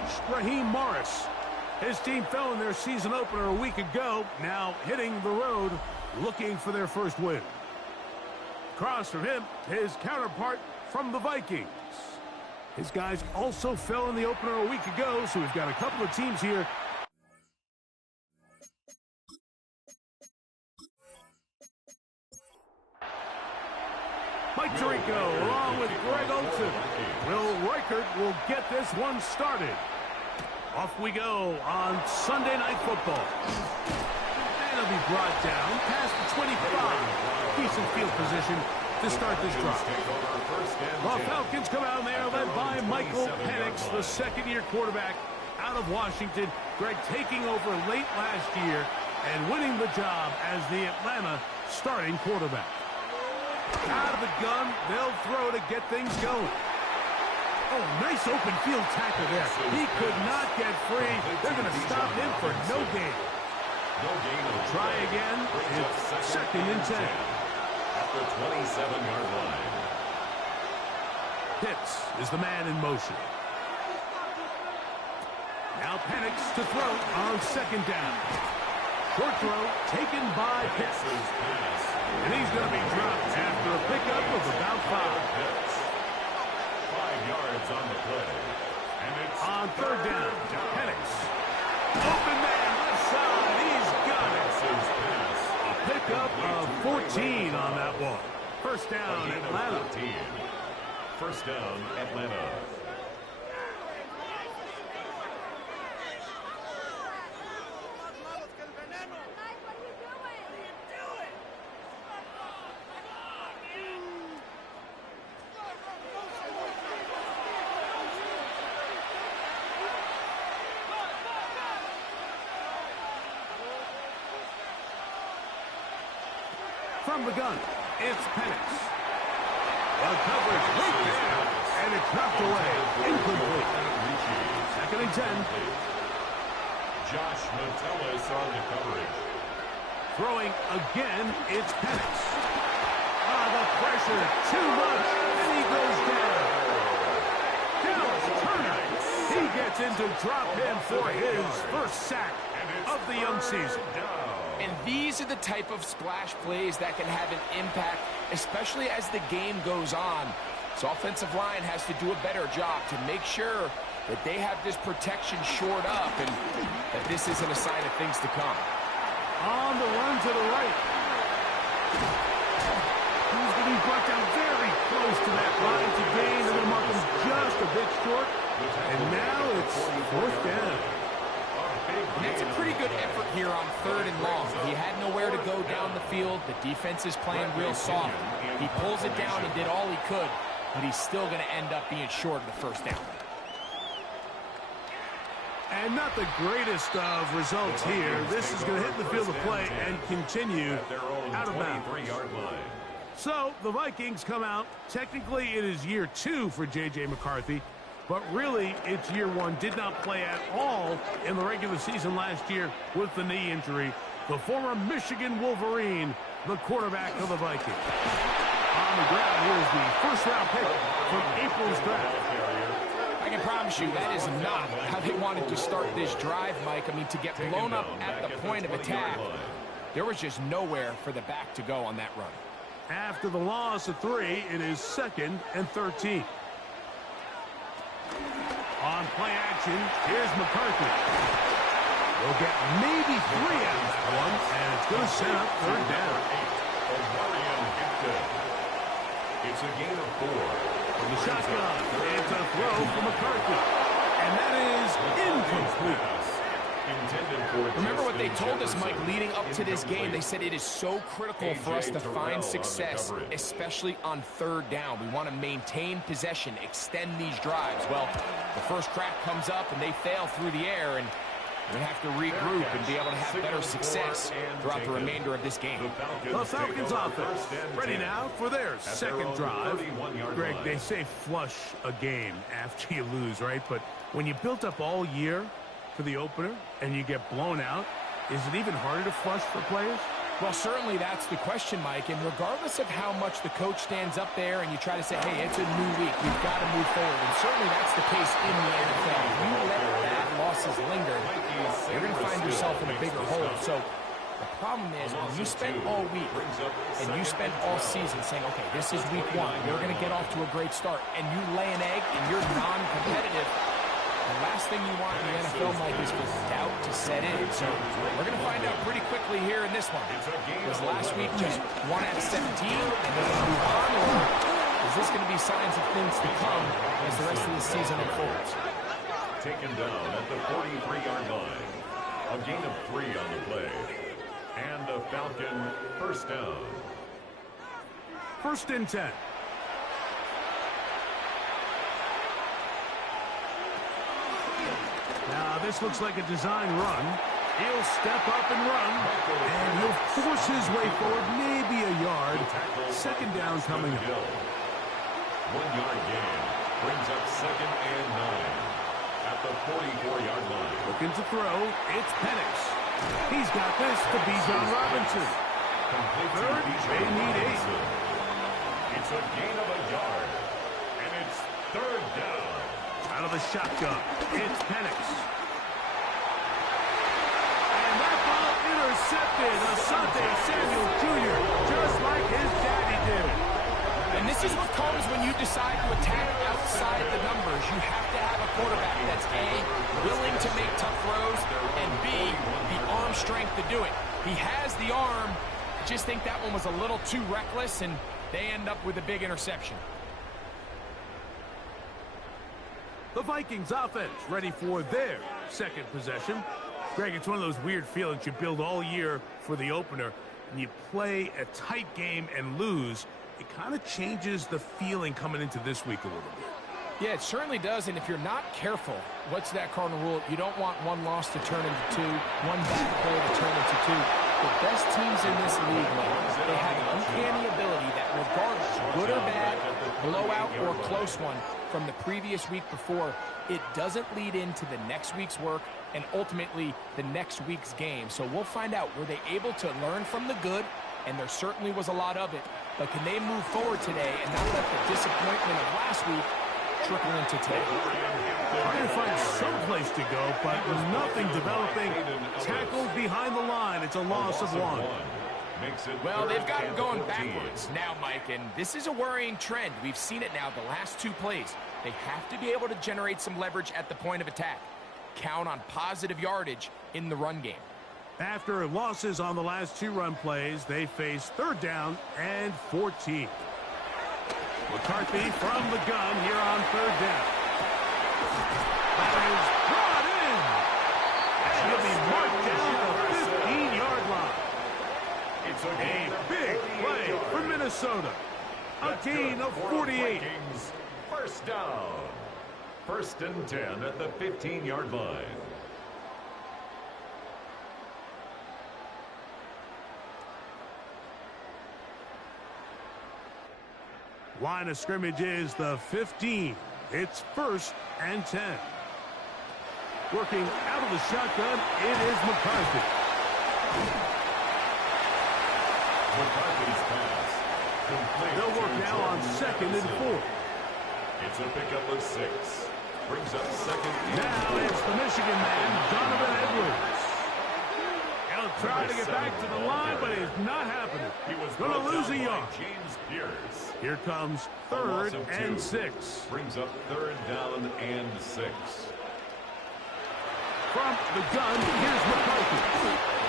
coach Raheem Morris. His team fell in their season opener a week ago, now hitting the road, looking for their first win. Across from him, his counterpart from the Vikings. His guys also fell in the opener a week ago, so we've got a couple of teams here. Mike Tirico along with Greg Olsen. Will Reichert will get this one started. Off we go on Sunday Night Football. And it'll be brought down past the 25. Decent field position to start this drive. The Falcons come out and they are led by Michael Penix, the second-year quarterback out of Washington. Greg taking over late last year and winning the job as the Atlanta starting quarterback. Out of the gun, they'll throw to get things going. Oh, nice open field tackle there. He could not get free. They're going to stop him for no gain. Try again. It's second and 10. At the 27-yard line. Pitts is the man in motion. Now Penix to throw on second down. Short throw taken by Pitts. And he's going to be dropped after a pickup of about 5. 5 yards on the play. And it's on third down. Penix. Open man left side. He's got it. A pickup of 14 on that one. First down, Atlanta. First down, Atlanta. From the gun, it's Penix. The coverage right there, and it's knocked away. Incomplete. Second and 10. Josh Metellus on the coverage. Throwing again, it's Penix. Ah, the pressure, too much, and he goes down. Dallas Turner, he gets in to drop him for his first sack of the young season. And these are the type of splash plays that can have an impact, especially as the game goes on. So offensive line has to do a better job to make sure that they have this protection shored up and that this isn't a sign of things to come. On the run to the right. He's getting brought down very close to that line to gain. They're going to mark him just a bit short. And now it's fourth down. And that's a pretty good effort here on third and long. He had nowhere to go down the field. The defense is playing real soft. He pulls it down and did all he could, but he's still going to end up being short of the first down. And not the greatest of results here. This is going to hit the field of play and continue out of bounds. So the Vikings come out. Technically, it is year 2 for J.J. McCarthy. But really, it's year 1. Did not play at all in the regular season last year with the knee injury. The former Michigan Wolverine, the quarterback of the Vikings. On the ground, here's the first-round pick from April's draft. I can promise you that is not how they wanted to start this drive, Mike. I mean, to get blown up at the point of attack, there was just nowhere for the back to go on that run. After the loss of 3, it is second and 13. On play action, here's McCarthy. We'll get maybe 3 out of that one, and it's going to set up third down. It's a gain of 4. From the shotgun, it's a throw for McCarthy. And that is incomplete. Remember what they told us, Mike, leading up to this game. They said it is so critical for us to find success, especially on third down. We want to maintain possession, extend these drives. Well, the first crack comes up and they fail through the air, and we're going to have to regroup and be able to have better success throughout the remainder of this game. The Falcons offense ready now for their second drive. Greg, they say flush a game after you lose, right? But when you built up all year for the opener and you get blown out, is it even harder to flush for players? Well, certainly that's the question, Mike. And regardless of how much the coach stands up there and you try to say, hey, it's a new week, we've got to move forward. And certainly that's the case in the NFL. If you let bad losses linger, you're going to find yourself in a bigger hole. So the problem is when you spend all week and you spend all season saying, okay, this is week 1, we're going to get off to a great start, and you lay an egg and you're non-competitive, the last thing you want in the NFL, Mike, is for doubt to set in. So we're going to find out pretty quickly here in this one. Was last week just 1 out of 17, and they're going to move on, or is this going to be signs of things to come as the rest of the season unfolds? Taken down at the 43-yard line. A gain of 3 on the play. And a Falcon first down. 1st and 10. Now, this looks like a design run. He'll step up and run, and he'll force his way forward, maybe a yard. 2nd down coming up. 1-yard gain brings up 2nd and 9 at the 44-yard line. Looking to throw, it's Penix. He's got this to Bijan Robinson. Third, they need 8. It's a gain of a yard, and it's 3rd down. Out of the shotgun, it's Penix. And that ball intercepted. Asante Samuel Jr., just like his daddy did. And this is what comes when you decide to attack outside the numbers. You have to have a quarterback that's A, willing to make tough throws, and B, the arm strength to do it. He has the arm. I just think that one was a little too reckless, and they end up with a big interception. The Vikings offense ready for their 2nd possession. Greg, it's one of those weird feelings you build all year for the opener, and you play a tight game and lose. It kind of changes the feeling coming into this week a little bit. Yeah, it certainly does, and if you're not careful, what's that cardinal rule? You don't want one loss to turn into 2, one bad play to turn into 2. The best teams in this league, they have an uncanny ability that regardless, good or bad, blowout or close one from the previous week before, it doesn't lead into the next week's work and ultimately the next week's game. So we'll find out, were they able to learn from the good? And there certainly was a lot of it. But can they move forward today and not let the disappointment of last week trickle into today? Trying to find some place to go, but nothing developing. Tackled behind the line. It's a loss of 1. Well, they've got him going backwards now, Mike, and this is a worrying trend. We've seen it now the last 2 plays. They have to be able to generate some leverage at the point of attack. Count on positive yardage in the run game. After losses on the last 2 run plays, they face 3rd down and 14. McCarthy from the gun here on 3rd down. That is brought in. And he'll be marked down the 15-yard line. It's A big play for Minnesota. A gain of 48. First down. 1st and 10 at the 15-yard line. Line of scrimmage is the 15. It's 1st and 10. Working out of the shotgun, it is McCarthy. McCarthy's pass. Complete. They'll work now on 2nd and 4. It's a pickup of 6. Brings up 2nd. Now it's the Michigan man, Donovan Edwards. He'll try to get back to the line, but it's not happening. He was going to lose a yard. James Pierce. Here comes 3rd and 6. Brings up 3rd down and 6. From the gun, here's McCarthy.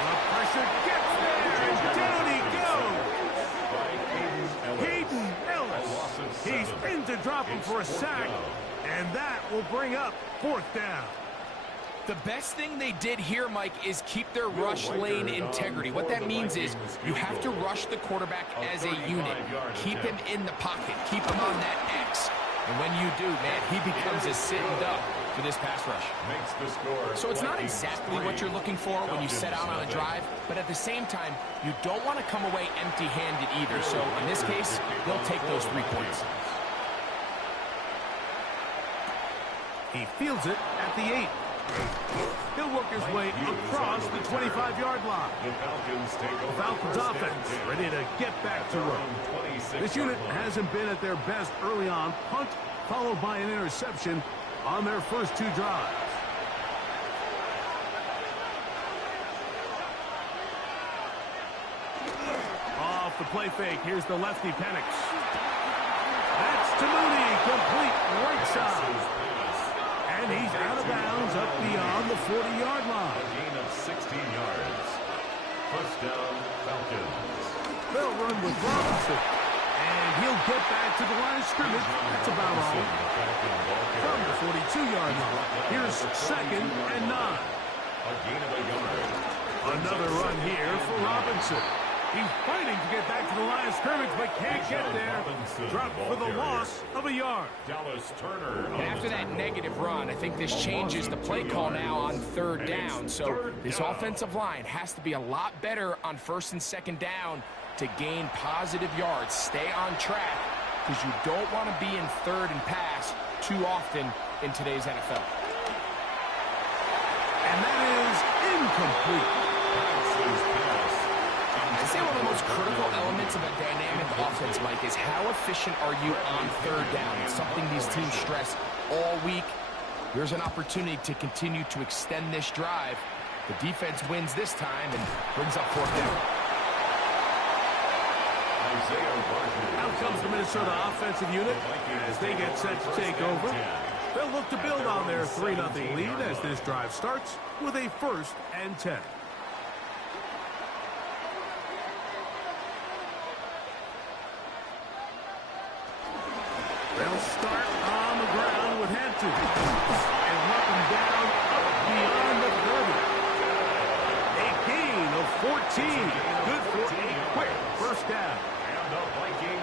The pressure gets there, and down he goes. Hayden Ellis. He's in to drop him for a sack, and that will bring up 4th down. The best thing they did here, Mike, is keep their rush lane integrity. What that means is you have to rush the quarterback as a unit. Keep him in the pocket. Keep him on that X. And when you do, man, he becomes a sitting duck for this pass rush. So it's not exactly what you're looking for when you set out on a drive, but at the same time, you don't want to come away empty-handed either. So in this case, they'll take those 3 points. He fields it at the 8. He'll work his way across the 25-yard line. The Falcons take over. Falcons offense ready to get back to work. This unit hasn't been at their best early on. Punt followed by an interception on their first two drives. Off the play fake. Here's the lefty, Penix. That's to Mooney. Complete right side. And he's out of bounds up beyond the 40-yard line. A gain of 16 yards. First down, Falcons. They'll run with Robinson. And he'll get back to the line of scrimmage. That's about all. From the 42-yard line. Here's 2nd and 9. A gain of a yard. Another run here for Robinson. He's fighting to get back to the line of scrimmage, but can't get there. Dropped for the loss of a yard. Dallas Turner. And after that negative run, I think this changes the play call now on 3rd down. So this offensive line has to be a lot better on 1st and 2nd down to gain positive yards. Stay on track, because you don't want to be in 3rd and pass too often in today's NFL. And that is incomplete. I'd say one of the most critical elements of a dynamic offense, Mike, is how efficient are you on 3rd down? It's something these teams stress all week. Here's an opportunity to continue to extend this drive. The defense wins this time and brings up 4th down. Out comes the Minnesota offensive unit as they get set to take over. They'll look to build on their 3-0 lead as this drive starts with a 1st and 10. They'll start on the ground with Hampton. And knock him down up beyond the 30. A gain of 14. Good for a quick first down.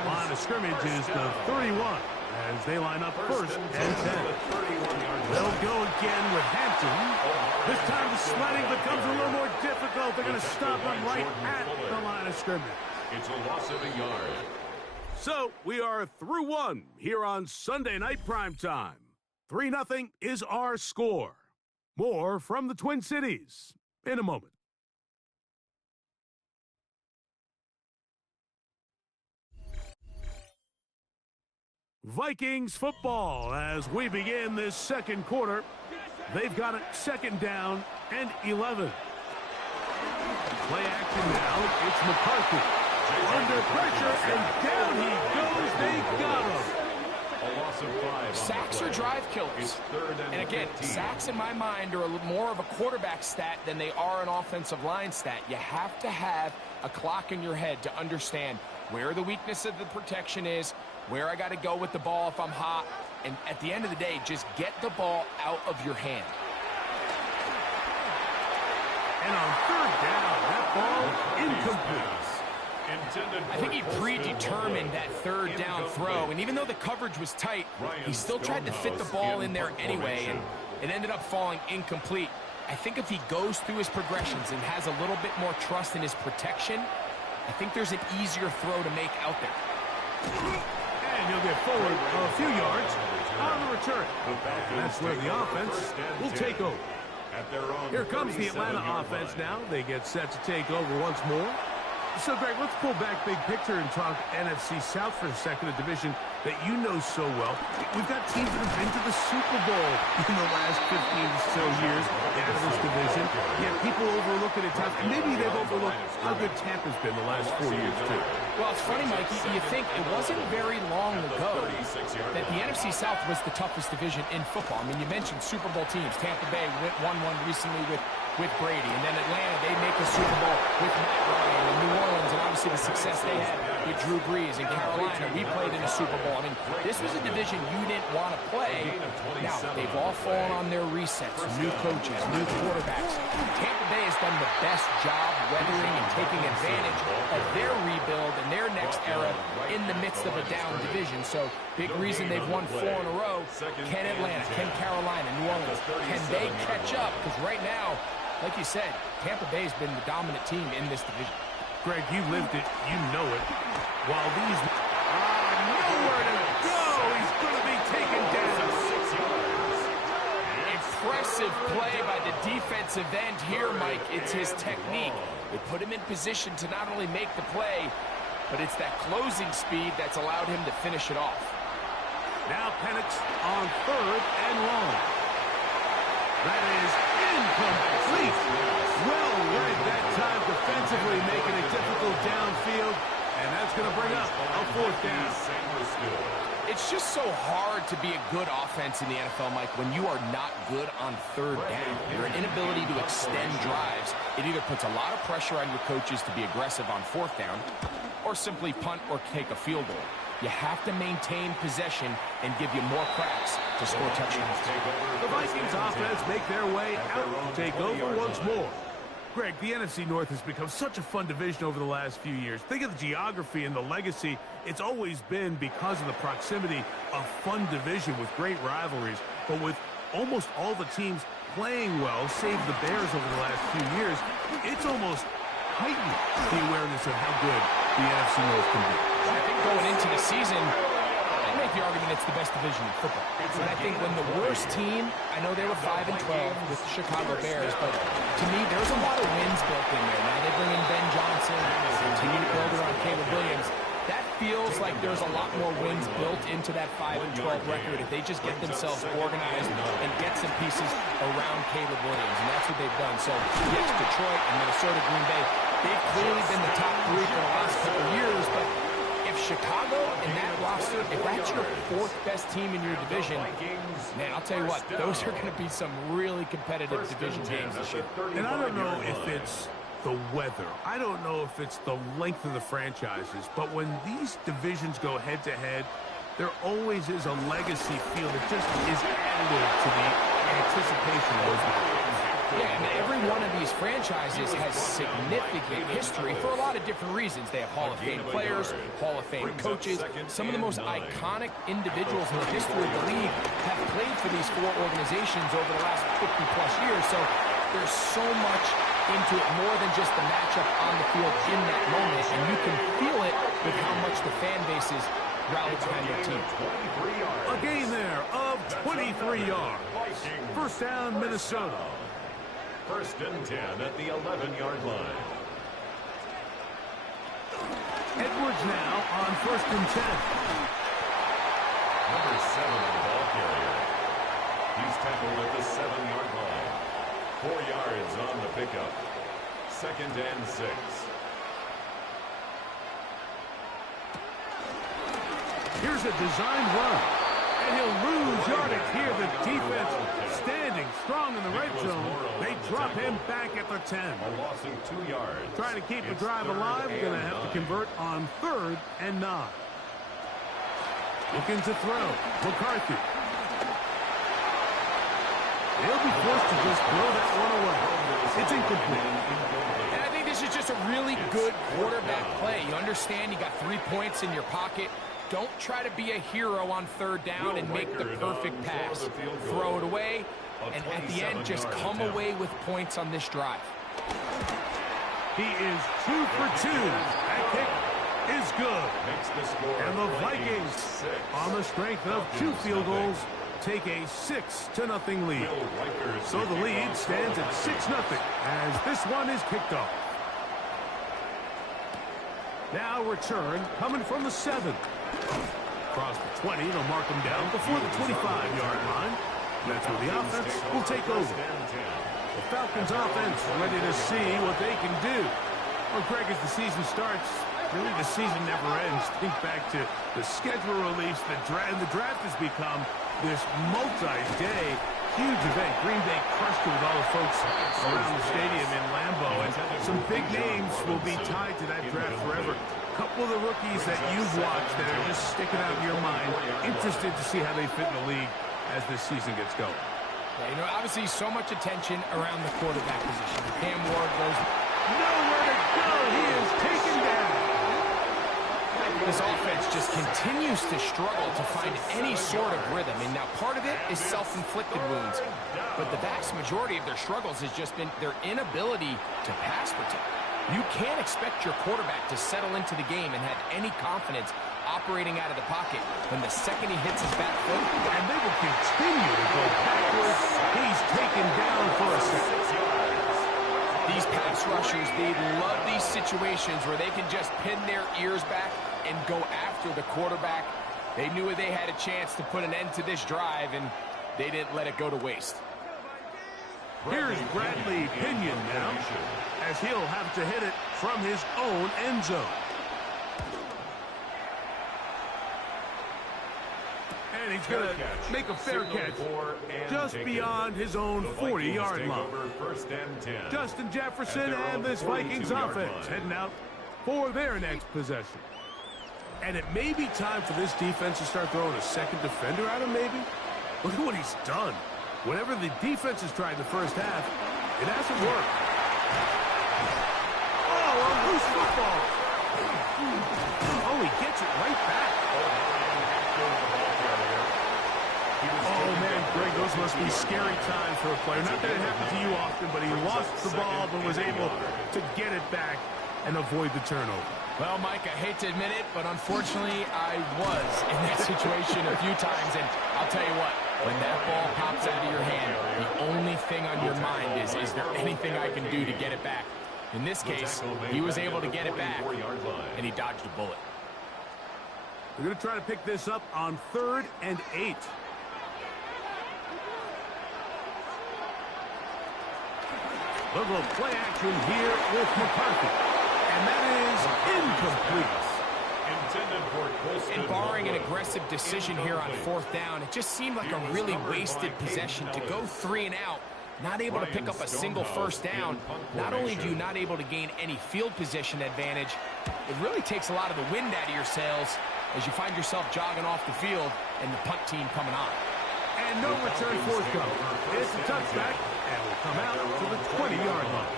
Line of scrimmage is the 31 as they line up 1st and 10. They'll go again with Hampton. This time the sledding becomes a little more difficult. They're going to stop him right at the line of scrimmage. It's a loss of a yard. So we are through one here on Sunday Night Primetime. 3-0 is our score. More from the Twin Cities in a moment. Vikings football as we begin this 2nd quarter. They've got it 2nd down and 11. Play action now. It's McCarthy. Under pressure, and down he goes. They got him. A loss of 5. Sacks are drive killers. And again, sacks in my mind are a little more of a quarterback stat than they are an offensive line stat. You have to have a clock in your head to understand where the weakness of the protection is, where I got to go with the ball if I'm hot, and at the end of the day, just get the ball out of your hand. And on 3rd down, that ball incomplete. I think he predetermined that 3rd down throw, and even though the coverage was tight, he still tried to fit the ball in there anyway, and it ended up falling incomplete. I think if he goes through his progressions and has a little bit more trust in his protection, I think there's an easier throw to make out there. And he'll get forward a few yards on the return. And that's where the offense will take over. Here comes the Atlanta offense now. They get set to take over once more. So, Greg, let's pull back big picture and talk NFC South for a second, a division that you know so well. We've got teams that have been to the Super Bowl in the last 15 or so years out of this division. Yet people overlook it at times, and maybe they've overlooked how good Tampa's been the last 4 years, too. Well, it's funny, Mike, you think it wasn't very long ago that the NFC South was the toughest division in football. I mean, you mentioned Super Bowl teams. Tampa Bay won one recently with Brady, and then Atlanta, they make a Super Bowl with Matt Ryan, and New Orleans, and obviously the success they had with Drew Brees. In Carolina, we played in a Super Bowl. I mean, this was a division you didn't want to play. Now, they've all fallen on their resets, new coaches, new quarterbacks. Tampa Bay has done the best job weathering and taking advantage of their rebuild and their next era in the midst of a down division. So, big reason they've won 4 in a row. Can Atlanta, can Carolina, New Orleans, can they catch up? Because right now, like you said, Tampa Bay has been the dominant team in this division. Greg, you lived it. You know it. While these... nowhere to go. He's going to be taken down. 6 yards. And impressive play by the defensive end here, Mike. It's his technique. They put him in position to not only make the play, but it's that closing speed that's allowed him to finish it off. Now Kinetik on 3rd and long. That is incomplete. Well read that time defensively, making it difficult downfield, and that's going to bring up a 4th down. It's just so hard to be a good offense in the NFL, Mike, when you are not good on 3rd down. Your inability to extend drives, it either puts a lot of pressure on your coaches to be aggressive on 4th down or simply punt or take a field goal. You have to maintain possession and give you more cracks to score touchdowns. The Vikings offense make their way out to take over once more. Greg, the NFC North has become such a fun division over the last few years. Think of the geography and the legacy. It's always been because of the proximity of fun division with great rivalries. But with almost all the teams playing well, save the Bears over the last few years, it's almost heightened the awareness of how good the NFC North can be. I think going into the season, I'd make the argument it's the best division in football. But I think when the worst team, I know they were 5-12 with the Chicago Bears, but to me, there's a lot of wins built in there. Now they bring in Ben Johnson, they continue to build around Caleb Williams. That feels like there's a lot more wins built into that 5-12 record if they just get themselves organized and get some pieces around Caleb Williams, and that's what they've done. So, yes, Detroit and Minnesota, Green Bay, they've clearly been the top 3 for the last couple of years, but if Chicago and that roster, if that's your 4th best team in your division, man, I'll tell you what, those are going to be some really competitive division games this year. And I don't know if it's the weather. I don't know if it's the length of the franchises, but when these divisions go head-to-head, there always is a legacy feel that just is additive to the anticipation of those matches. Yeah, I mean, every one of these franchises has significant history for a lot of different reasons. They have Hall of Fame players, Hall of Fame coaches. Some of the most iconic individuals in the history of the league have played for these 4 organizations over the last 50-plus years. So there's so much into it, more than just the matchup on the field in that moment, and you can feel it with how much the fan bases rally behind their team. A gain there of 23 yards. 1st down, Minnesota. 1st and 10 at the 11-yard line. Edwards now on 1st and 10. Number 7 on the ball carrier. He's tackled at the 7-yard line. 4 yards on the pickup. 2nd and 6. Here's a designed run. And he'll lose yardage here. The defense standing strong in the red zone. They drop him back at the 10. A loss of 2 yards. Trying to keep the drive alive. Going to have to convert on 3rd and 9. Looking to throw. McCarthy. He'll be forced to just throw that one away. It's incomplete. And I think this is just a really good quarterback play. You understand you got 3 points in your pocket. Don't try to be a hero on 3rd down and make the perfect pass. Throw it away, and at the end, just come away with points on this drive. He is 2 for 2. That kick is good. And the Vikings, on the strength of 2 field goals, take a 6-0 lead. So the lead stands at 6-0 as this one is kicked off. Now return coming from the 7. Across the 20, they'll mark him down before the 25-yard line. That's where the offense will take over. The Falcons offense ready to see what they can do. Well, Greg, as the season starts, really the season never ends. Think back to the schedule release, the draft has become this multi-day huge event. Green Bay crushed it with all the folks around the stadium in Lambeau, and some big names will be tied to that draft forever. A couple of the rookies that you've watched that are just sticking out in your mind, interested to see how they fit in the league as this season gets going. Yeah, you know, obviously so much attention around the quarterback position. Cam Ward goes nowhere to go. He is taken down. This offense just continues to struggle to find any sort of rhythm. And now part of it is self-inflicted wounds. But the vast majority of their struggles has just been their inability to pass protect. You can't expect your quarterback to settle into the game and have any confidence operating out of the pocket. When the second he hits his back foot, and they will continue to go backwards. He's taken down for a 6 yards. These pass rushers, they love these situations where they can just pin their ears back and go after the quarterback. They knew they had a chance to put an end to this drive, and they didn't let it go to waste. Here's Bradley Pinion now, as he'll have to hit it from his own end zone. And he's going to make a fair catch just beyond his own 40-yard line. Justin Jefferson and this Vikings offense heading out for their next possession. And it may be time for this defense to start throwing a second defender at him, maybe. Look at what he's done. Whatever the defense has tried the first half, it hasn't worked. Oh, a loose football. Oh, he gets it right back. Oh, man, Greg, those must be scary times for a player. Not that it happened to you often, but he lost the ball but was able to get it back and avoid the turnover. Well, Mike, I hate to admit it, but unfortunately, I was in that situation a few times, and I'll tell you what, when that ball pops out of your hand, the only thing on your mind is there anything I can do to get it back? In this case, he was able to get it back, and he dodged a bullet. We're going to try to pick this up on 3rd and 8. Look at the play action here with McCarthy. And that is incomplete. And barring an aggressive decision here on 4th down, it just seemed like a really wasted possession to go 3 and out, not able to pick up a single first down. Not only do you not able to gain any field position advantage, it really takes a lot of the wind out of your sails as you find yourself jogging off the field and the punt team coming on. And no return forthcoming. It's a touchback, and will come out to the 20-yard line.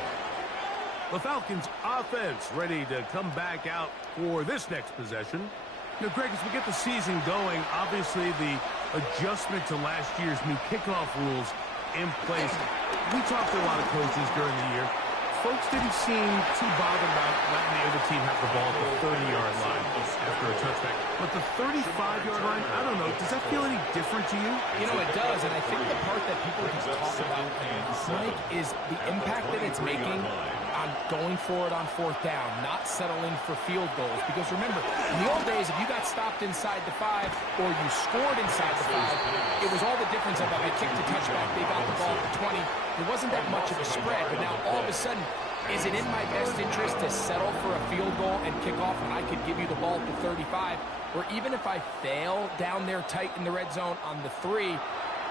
The Falcons offense ready to come back out for this next possession. Now, Greg, as we get the season going, obviously the adjustment to last year's new kickoff rules in place. We talked to a lot of coaches during the year. Folks didn't seem too bothered about letting the other team have the ball at the 30-yard line after a touchback. But the 35-yard line, I don't know, does that feel any different to you? You know, it does, and I think the part that people just talk about, Mike, is the impact that it's making on going for it on 4th down, not settling for field goals. Because remember, in the old days, if you got stopped inside the 5 or you scored inside the 5, it was all the difference of if they kicked a touchback, they got the ball at the 20. It wasn't that much of a spread, but now all of a sudden, is it in my best interest to settle for a field goal and kick off when I could give you the ball at the 35? Or even if I fail down there tight in the red zone on the 3,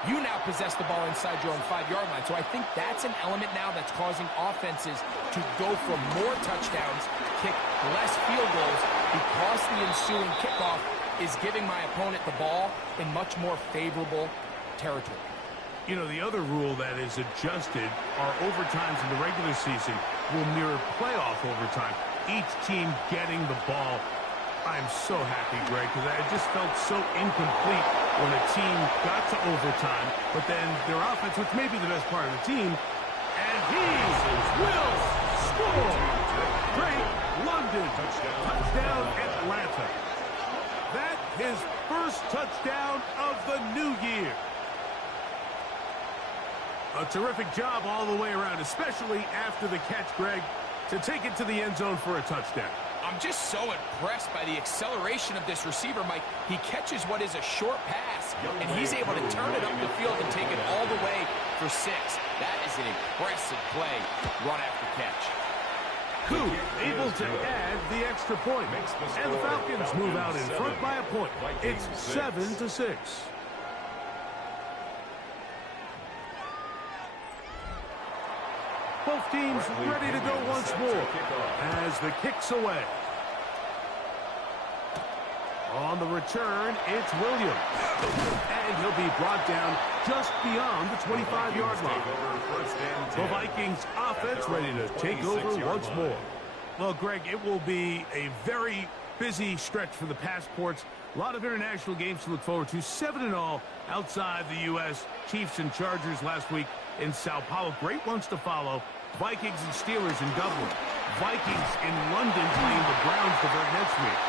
you now possess the ball inside your own 5-yard line. So I think that's an element now that's causing offenses to go for more touchdowns, kick less field goals, because the ensuing kickoff is giving my opponent the ball in much more favorable territory. You know, the other rule that is adjusted are overtimes in the regular season will mirror playoff overtime. Each team getting the ball. I'm so happy, Greg, because I just felt so incomplete when a team got to overtime, but then their offense, which may be the best part of the team, and he will score. Drake London, touchdown Atlanta. That his first touchdown of the new year. A terrific job all the way around, especially after the catch, Greg, to take it to the end zone for a touchdown. I'm just so impressed by the acceleration of this receiver, Mike. He catches what is a short pass, and he's able to turn it up the field and take it all the way for 6. That is an impressive play, run after catch. Coup able to add the extra point. And the Falcons move out in front by a point. It's 7-6. Both teams ready to go once more as the kick's away. On the return, it's Williams. And he'll be brought down just beyond the 25-yard line. The Vikings offense ready to take over once more. Well, Greg, it will be a very busy stretch for the passports. A lot of international games to look forward to. 7-all outside the U.S. Chiefs and Chargers last week in Sao Paulo. Great ones to follow. Vikings and Steelers in Dublin. Vikings in London playing the Browns the very next week.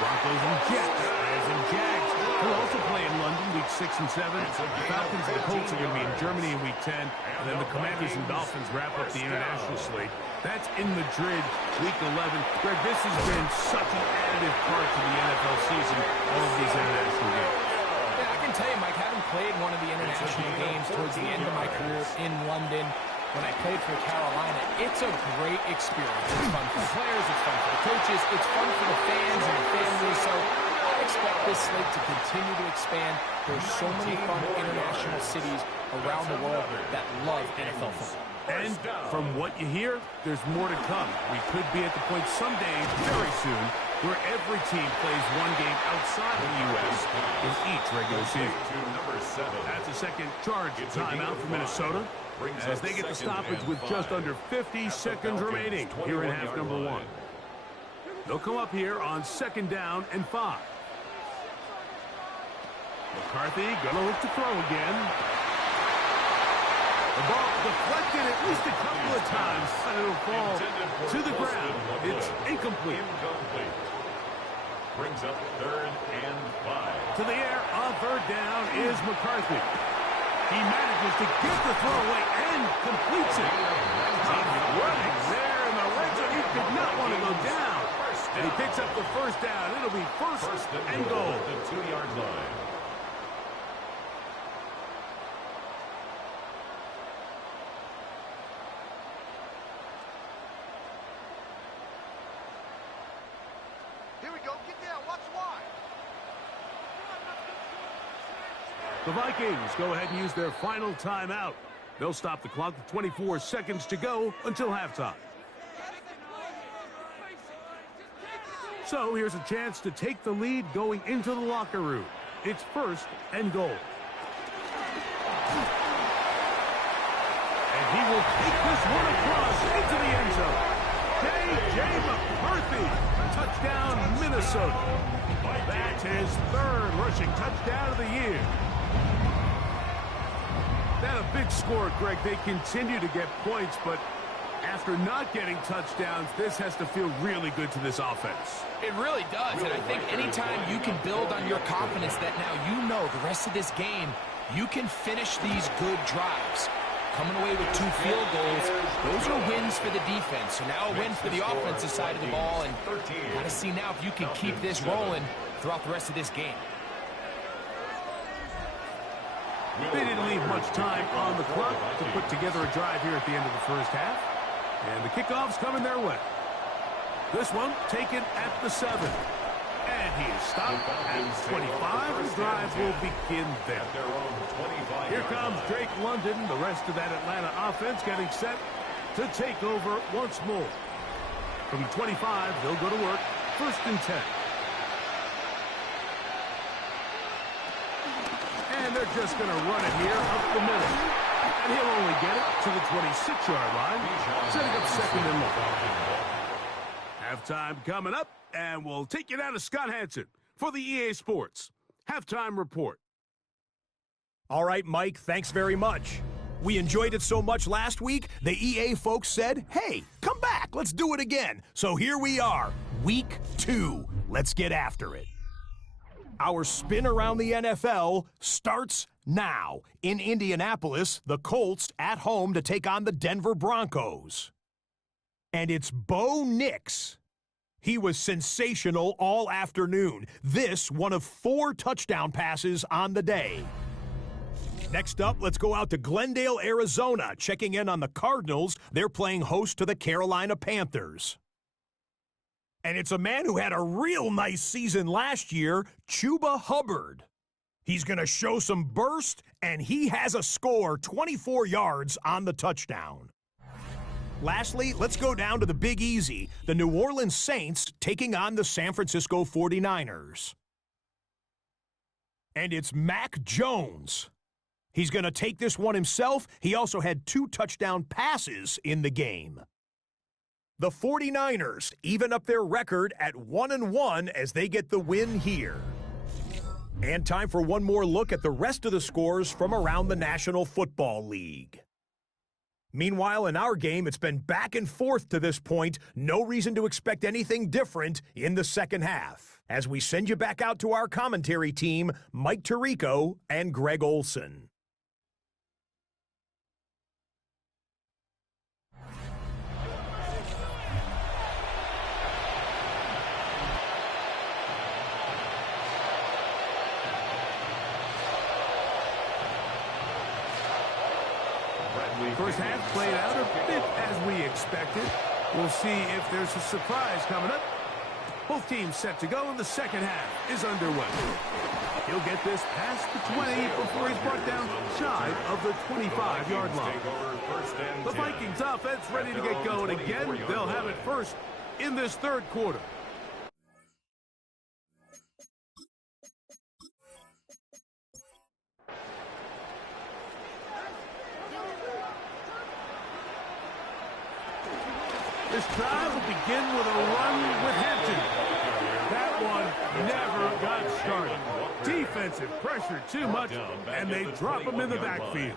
Broncos and Jets. Bears and Jags. We'll also play in London week 6 and 7. The Falcons and the Colts are going to be in Germany in week 10. And then the Commanders and Dolphins wrap up the international slate. That's in Madrid week 11. Greg, this has been such an additive part to the NFL season, all of these international games. Yeah, I can tell you, Mike, having played one of the international games towards the end of my career in London, when I played for Carolina, it's a great experience. It's fun for the players, it's fun for the coaches, it's fun for the fans and the families. So I expect this slate to continue to expand. There's so many fun international cities around the world that love NFL football. And from what you hear, there's more to come. We could be at the point someday, very soon, where every team plays one game outside the U.S. in each regular season. That's a second charge timeout for Minnesota, as they get the stoppage with just under 50 seconds remaining here in half number 1. They'll come up here on 2nd down and 5. McCarthy gonna look to throw again. The ball deflected at least a couple of times, and it'll fall to the ground. It's incomplete. Brings up 3rd and 5. To the air on 3rd down is McCarthy. He manages to get the throw away and completes it. He's running there in the red zone. He did not want to go down. And he picks up the 1st down. It'll be first and goal. The 2-yard line. The Vikings go ahead and use their final timeout. They'll stop the clock with 24 seconds to go until halftime. So here's a chance to take the lead going into the locker room. It's 1st and goal. And he will take this one across into the end zone. J.J. McCarthy, touchdown Minnesota. That's his 3rd rushing touchdown of the year. That a big score, Greg. They continue to get points, but after not getting touchdowns, this has to feel really good to this offense. It really does, and I think anytime you can build on your confidence that now you know the rest of this game, you can finish these good drives. Coming away with 2 field goals, those are wins for the defense. So now a win for the offensive side of the ball, and got to see now if you can keep this rolling throughout the rest of this game. They didn't leave much time on the clock to put together a drive here at the end of the 1st half. And the kickoff's coming their way. This one taken at the 7. And he is stopped at 25. The drive will begin there. Here comes Drake London. The rest of that Atlanta offense getting set to take over once more. From 25, they'll go to work. 1st and 10. And they're just going to run it here up the middle. And he'll only get it to the 26-yard line, setting up 2nd and 1. Halftime coming up, and we'll take you down to Scott Hansen for the EA Sports Halftime Report. All right, Mike, thanks very much. We enjoyed it so much last week, the EA folks said, hey, come back, let's do it again. So here we are, week 2. Let's get after it. Our spin around the NFL starts now. In Indianapolis, the Colts at home to take on the Denver Broncos. And it's Bo Nix. He was sensational all afternoon. This, one of 4 touchdown passes on the day. Next up, let's go out to Glendale, Arizona, checking in on the Cardinals. They're playing host to the Carolina Panthers. And it's a man who had a real nice season last year, Chuba Hubbard. He's going to show some burst, and he has a score, 24 yards on the touchdown. Lastly, let's go down to the Big Easy, the New Orleans Saints taking on the San Francisco 49ers. And it's Mac Jones. He's going to take this one himself. He also had 2 touchdown passes in the game. The 49ers even up their record at 1-1 as they get the win here. And time for one more look at the rest of the scores from around the National Football League. Meanwhile, in our game, it's been back and forth to this point. No reason to expect anything different in the second half. As we send you back out to our commentary team, Mike Tirico and Greg Olson. First half played out a bit as we expected. We'll see if there's a surprise coming up. Both teams set to go, and the second half is underway. He'll get this past the 20 before he's brought down shy of the 25-yard line. The Vikings offense ready to get going again. They'll have it first in this third quarter. This drive will begin with a run with Hampton. That one never got started. Defensive pressure too much, and they drop him in the backfield.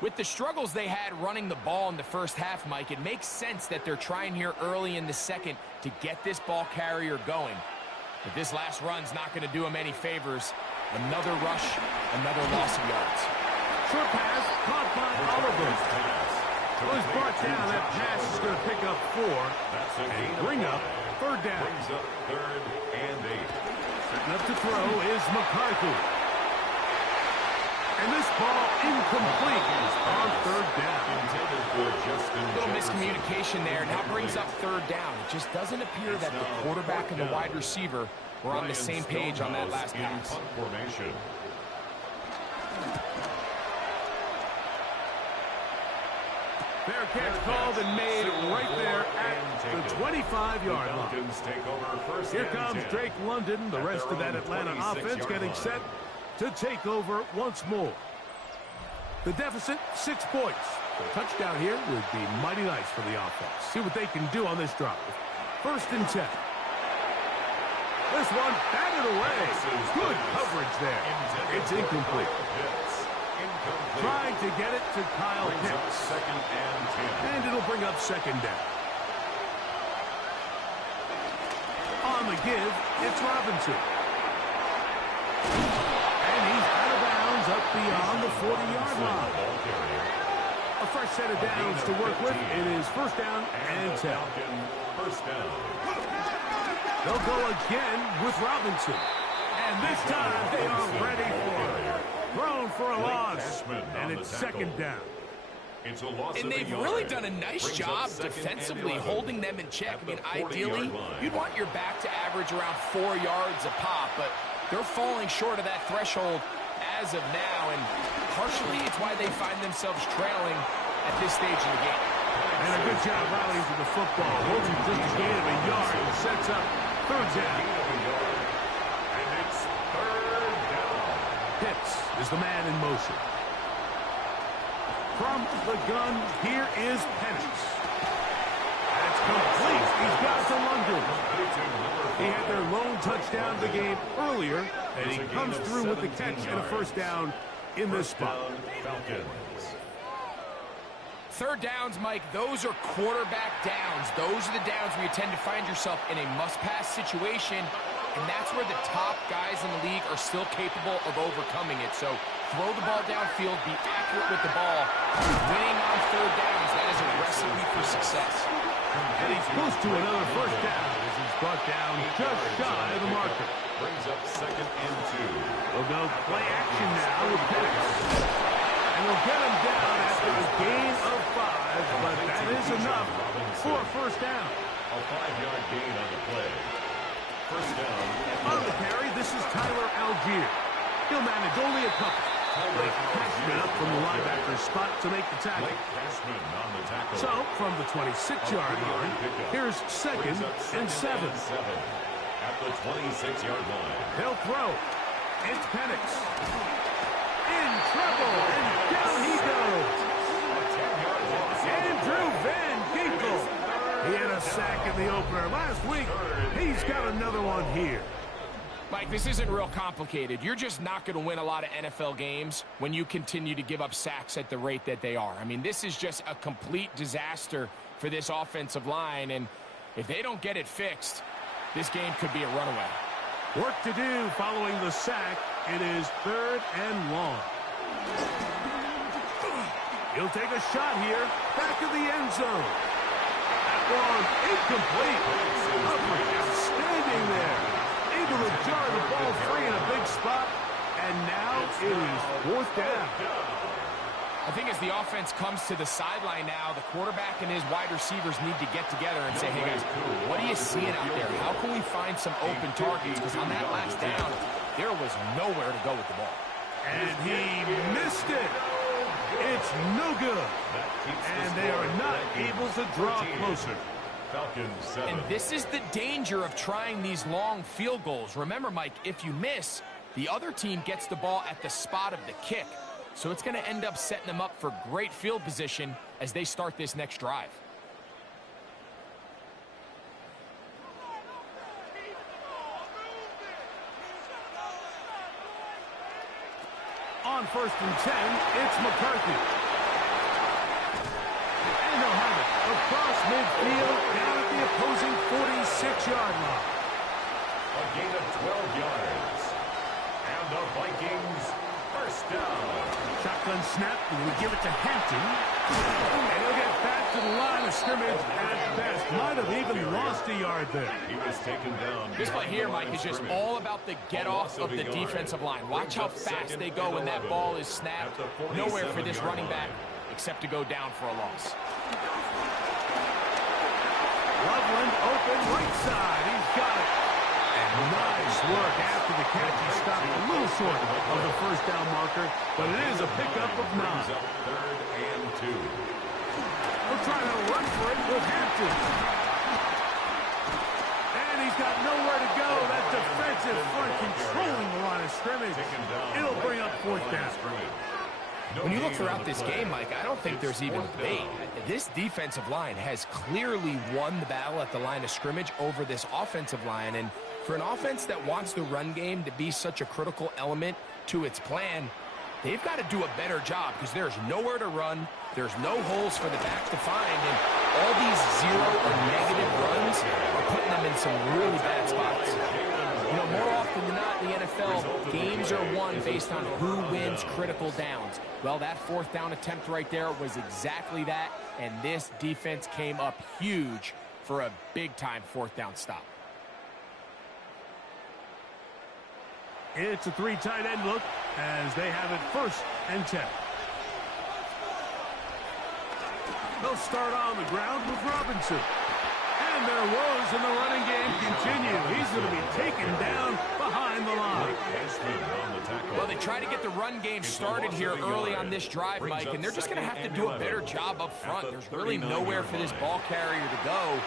With the struggles they had running the ball in the first half, Mike, it makes sense that they're trying here early in the second to get this ball carrier going. But this last run's not going to do him any favors. Another rush, another loss of yards. Short pass caught by Oliver. Well, he's brought down. That pass is going to pick up 4 and bring up third down. Brings up 3rd and 8. Setting up to throw is McCarthy. And this ball incomplete on third down. A little miscommunication there. Now brings up third down. It just doesn't appear that the quarterback and the wide receiver were on the same page on that last pass. Fair catch called and made right there at the 25-yard line. Here comes Drake London. The rest of that Atlanta offense getting set to take over once more. The deficit, 6 points. A touchdown here would be mighty nice for the offense. See what they can do on this drive. 1st and 10. This one batted away. Good coverage there. It's incomplete. Trying to get it to Kyle Pitts. And it'll bring up second down. On the give, it's Robinson. And he's out of bounds up beyond the 40-yard line. A fresh set of downs to work with. It is 1st down and 10. They'll go again with Robinson. And this time they are ready for it. Thrown for a loss, and it's second down. And they've really done a nice job defensively holding them in check. I mean, ideally, you'd want your back to average around 4 yards a pop, but they're falling short of that threshold as of now, and partially it's why they find themselves trailing at this stage in the game. And a good job rallying to the football, holding just a gain of a yard and sets up third down. Pitts is the man in motion. From the gun, here is Penix. That's complete. He's got to London. He had their lone touchdown of the game earlier, and he comes through with the catch and a 1st down in this spot. Third downs, Mike, those are quarterback downs. Those are the downs where you tend to find yourself in a must-pass situation, and that's where the top guys in the league are still capable of overcoming it. So throw the ball downfield, be accurate with the ball. Winning on third downs, that is a recipe for success. And he's close to another 1st down as he's brought down just shy of the marker. Brings up 2nd and 2. We'll go play action now with Penix. And we'll get him down after a gain of 5, but that is enough for a 1st down. A 5-yard gain on the play. 1st down. On the carry, this is Tyler Algier. He'll manage only a couple. Blake Cashman up from the linebacker spot to make the tackle. So, from the 26-yard line, here's 2nd and 7. At the 26-yard line. He'll throw. It's Penix. In trouble, and down he goes. Andrew Van Ginkel. He had a sack in the opener last week. He's got another one here. Mike, this isn't real complicated. You're just not going to win a lot of NFL games when you continue to give up sacks at the rate that they are. I mean, this is just a complete disaster for this offensive line, and if they don't get it fixed, this game could be a runaway. Work to do following the sack. It is 3rd and long. He'll take a shot here. Back of the end zone. That one incomplete. Humphrey outstanding there. Able to jar the ball free in a big spot. And now it is 4th down. I think as the offense comes to the sideline now, the quarterback and his wide receivers need to get together and say, hey, guys, what are you seeing out there? How can we find some open targets? Because on that last down, there was nowhere to go with the ball. And he missed it. It's no good. And they are not able to draw closer. Falcons 7. And this is the danger of trying these long field goals. Remember, Mike, if you miss, the other team gets the ball at the spot of the kick. So it's going to end up setting them up for great field position as they start this next drive. On 1st and 10, it's McCarthy. And they'll have it across midfield down at the opposing 46-yard line. A gain of 12 yards. And the Vikings first down. Shotgun snap, and we give it to Hampton. And he'll get back to the line of scrimmage at best. Might have even lost a yard there. He was taken down. This play here, Mike, is just all about the get-off of the defensive line. Watch how fast they go when that ball is snapped. Nowhere for this running back except to go down for a loss. Loveland open right side. He's got it. And nice work after the catch. He stopped a little short of the first down marker, but it is a pickup of 9. 3rd and 2. We're trying to run for it with Hampton. And he's got nowhere to go. That defensive front controlling the line of scrimmage. It'll bring up 4th down. When you look throughout this game, Mike, I don't think there's even a debate. This defensive line has clearly won the battle at the line of scrimmage over this offensive line. And for an offense that wants the run game to be such a critical element to its plan, they've got to do a better job because there's nowhere to run. There's no holes for the back to find. And all these 0 or negative runs are putting them in some really bad spots. You know, more often than not in the NFL, games are won based on who wins critical downs. Well, that 4th down attempt right there was exactly that, and this defense came up huge for a big-time 4th down stop. It's a 3 tight end look as they have it 1st and 10. They'll start on the ground with Robinson. And their woes in the running game continue. He's going to be taken down behind the line. Well, they try to get the run game started here early on this drive, Mike, and they're just going to have to do a better job up front. There's really nowhere for this ball carrier to go.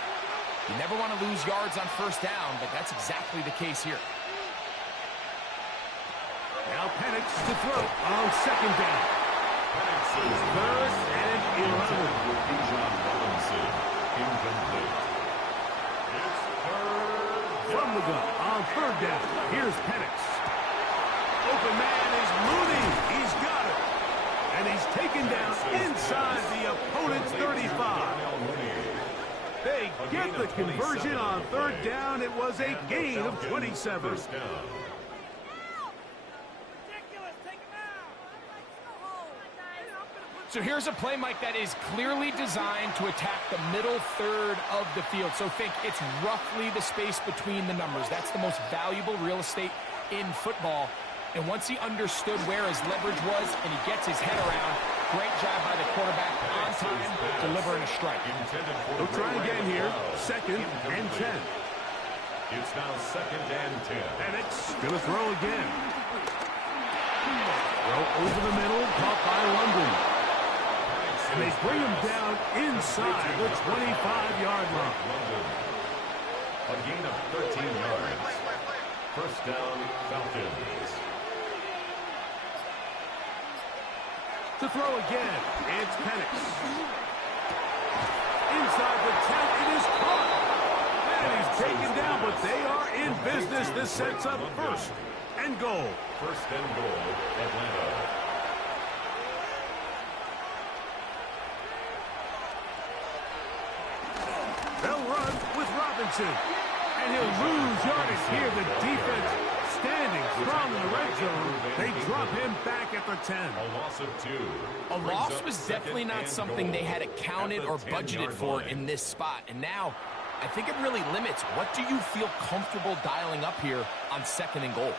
You never want to lose yards on 1st down, but that's exactly the case here. Now Penix to throw on 2nd down. Penix is 3rd and 11. With Bijan Robinson, incomplete. It's 3rd from the gun on 3rd down. Here's Penix. Open man is Mooney. He's got it. And he's taken down inside the opponent's 35. They get the conversion on 3rd down. It was a gain of 27. So here's a play, Mike, that is clearly designed to attack the middle 3rd of the field. So think it's roughly the space between the numbers. That's the most valuable real estate in football. And once he understood where his leverage was and he gets his head around, great job by the quarterback on time, delivering a strike. We'll try again here. 2nd and 10. It's now 2nd and 10. Penix going to throw again. Throw over the middle, caught by London. And they bring him down inside the 25-yard line. A gain of 13 yards. 1st down, Falcons. To throw again, it's Penix. Inside the 10, it is caught. And he's taken down, but they are in business this this sets up first and goal. First and goal, Atlanta. They'll run with Robinson. And he'll lose yardage here. The defense standing strong in the red zone. They drop him back at the 10. A loss of 2. A loss was definitely not something they had accounted or budgeted for in this spot. And now, I think it really limits. What do you feel comfortable dialing up here on 2nd and goal?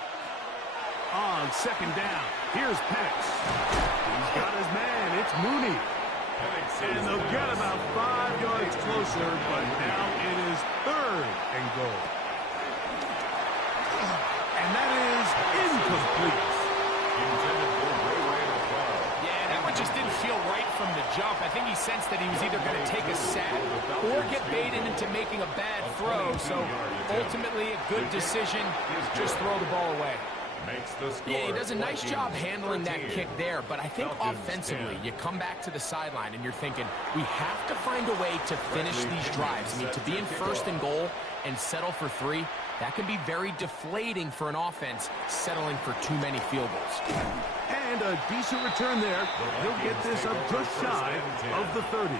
On 2nd down, here's Penix. He's got his man. It's Mooney. And they'll get about 5 yards closer, but now it is 3rd and goal. And that is incomplete. Yeah, that one just didn't feel right from the jump. I think he sensed that he was either going to take a sack or get baited into making a bad throw. So ultimately a good decision. Just throw the ball away. Yeah, he does a nice job handling that kick there, but I think offensively, you come back to the sideline and you're thinking, we have to find a way to finish these drives. I mean, to be in 1st and goal and settle for 3, that can be very deflating for an offense settling for too many field goals. And a decent return there. He'll get this up just shy of the 30.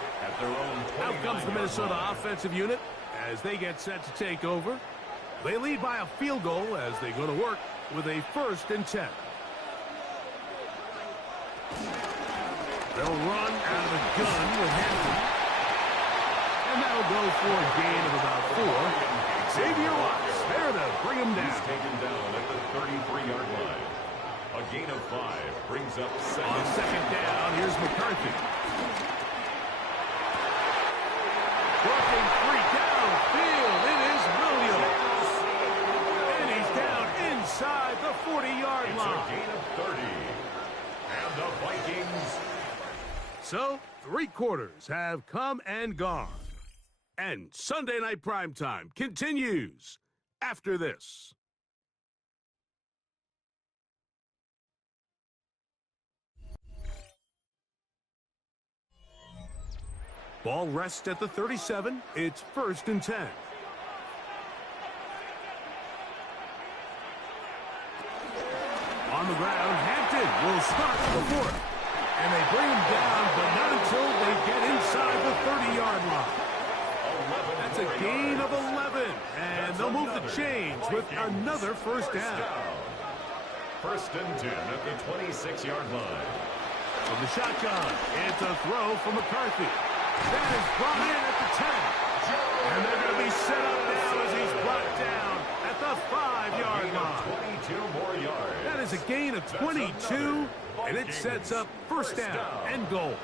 Out comes the Minnesota offensive unit as they get set to take over. They lead by a field goal as they go to work with a 1st and 10. They'll run out of the gun with Hampton. And that'll go for a gain of about 4. Xavier Watts there to bring him down. He's taken down at the 33-yard line. A gain of 5 brings up 2nd. On 2nd down, here's McCarthy. Working free downfield. It is Williams. And he's down inside the 40-yard line. It's a gain of 30. And the Vikings. So, 3 quarters have come and gone. And Sunday Night Primetime continues after this. Ball rests at the 37. It's 1st and 10. On the ground, Hampton will start the 4th. And they bring him down, but not until they get inside the 30-yard line. That's a gain of 11. And they'll move the chains with another 1st down. 1st and 10 at the 26-yard line. From the shotgun, it's a throw from McCarthy. That is brought in at the 10. And they're going to be set up now as he's brought down at the 5-yard line. 22 more yards. That is a gain of 22, and it sets up 1st down and goal.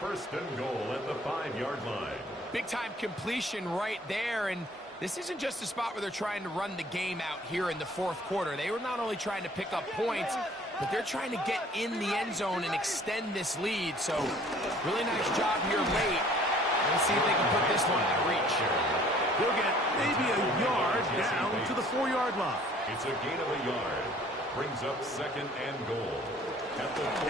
1st and goal at the 5-yard line. Big-time completion right there, and this isn't just a spot where they're trying to run the game out here in the 4th quarter. They were not only trying to pick up points, but they're trying to get in the end zone and extend this lead. So, really nice job here late. Let's see if they can put this one out of reach. He'll get maybe a yard down to the 4-yard line. It's a gain of a yard. Brings up 2nd and goal. At the 4.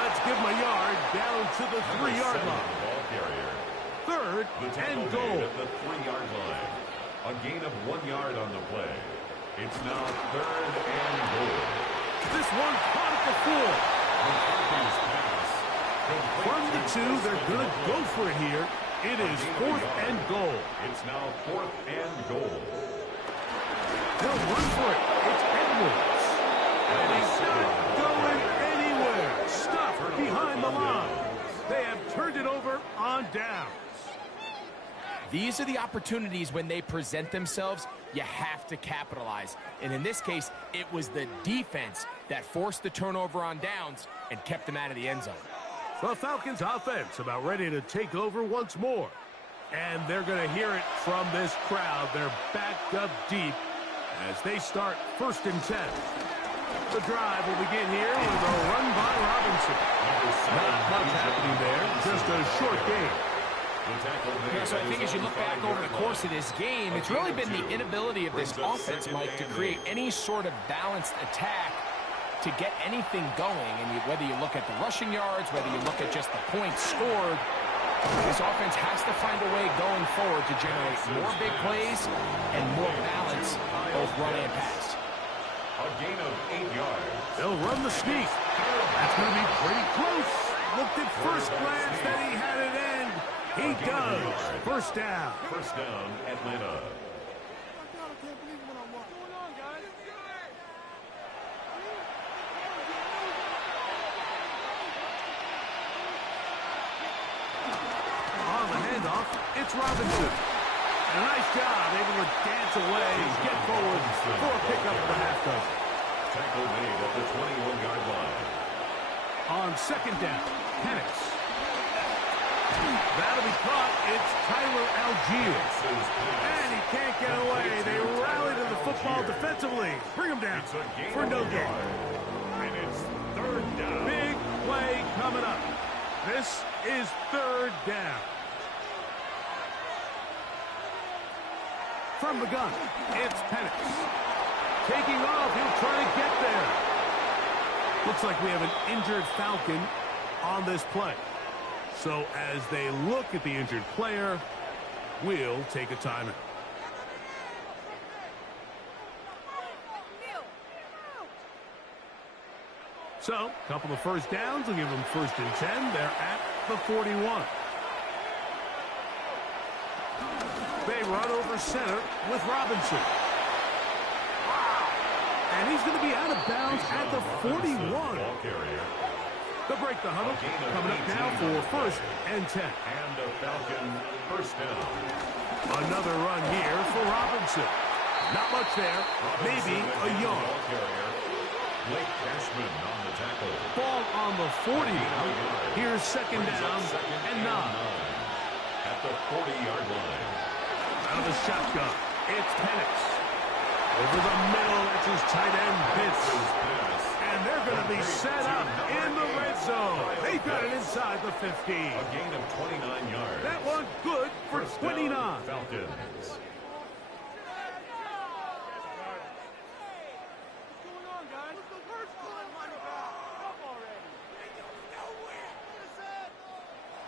Let's give him a yard down to the 3-yard line. 3rd and goal. At the 3-yard line. A gain of 1 yard on the play. It's now 3rd and goal. This one caught at the 4. From the 2, they're going to go for it here. It is 4th and goal. It's now 4th and goal. They'll run for it. It's Edwards. And he's not going anywhere. Stuffed behind the line. They have turned it over on downs. These are the opportunities when they present themselves, you have to capitalize. And in this case, it was the defense that forced the turnover on downs and kept them out of the end zone. The Falcons offense about ready to take over once more. And they're going to hear it from this crowd. They're backed up deep as they start 1st and 10. The drive will begin here with a run by Robinson. Not much happening there, just a short game. Yeah, so I think as you look back over the course of this game, it's really been the inability of this offense, Mike, to create any sort of balanced attack to get anything going. And whether you look at the rushing yards, whether you look at just the points scored, This offense has to find a way going forward to generate more big plays and more balance, both run and pass. A gain of 8 yards. They'll run the sneak. That's going to be pretty close. Looked at first glance that he had it end. He does. First down. First down, Atlanta. On the handoff, it's Robinson. And a nice job, able to dance away, get forward for a pickup of the half dozen. Tackle made at the 21-yard line. On second down, Kinetik. That'll be caught. It's Tyler Algier. And he can't get away. They rally to the football defensively. Bring him down for no gain. And it's third down. Big play coming up. This is third down. From the gun, it's Kinetik. Taking off, he'll try to get there. Looks like we have an injured Falcon on this play. So as they look at the injured player, we'll take a timeout. So, a couple of first downs will give them first and 10. They're at the 41. They run over center with Robinson. And he's going to be out of bounds at the 41. They'll break the huddle. Coming up now for first and 10. And a Falcon first down. Another run here for Robinson. Not much there. Maybe a yard. Blake Cashman on the tackle. Ball on the 40 now. Here's second down and 9. At the 40-yard line. Out of the shotgun, it's Kinetik. Over the middle, it's his tight end, Pitts. And they're going to be set up in the red zone. They've got it inside the 50. A gain of 29 yards. That one good for 29. Falcons.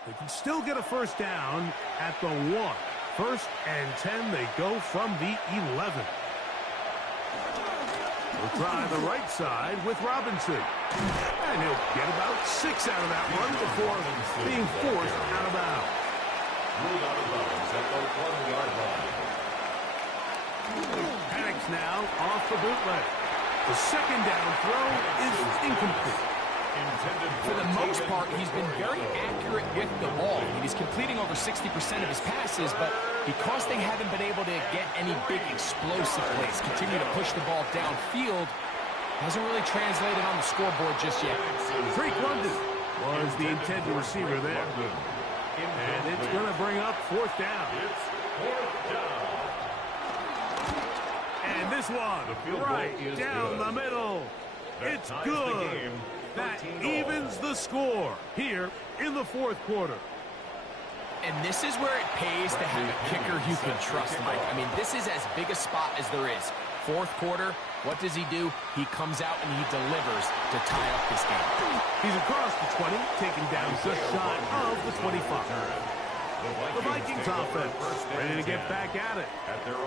They can still get a first down at the 1. First and 10, they go from the 11. We'll try the right side with Robinson. And he'll get about 6 out of that one before being forced out of bounds. Ruled out of bounds at the 1-yard line. Kinetik now off the bootleg. The second down throw is incomplete. For the most part, he's been very accurate with the ball. He's completing over 60% of his passes, but because they haven't been able to get any big explosive plays, continue to push the ball downfield, hasn't really translated on the scoreboard just yet. Drake London was the intended receiver there. And it's going to bring up fourth down. It's fourth down. And this one right down the middle. It's good. That evens the score here in the fourth quarter. And this is where it pays to have a kicker you can trust, Mike. I mean, this is as big a spot as there is. Fourth quarter, what does he do? He comes out and he delivers to tie up this game. He's across the 20, taking down just shy of the 25. The Vikings offense ready to get back at it.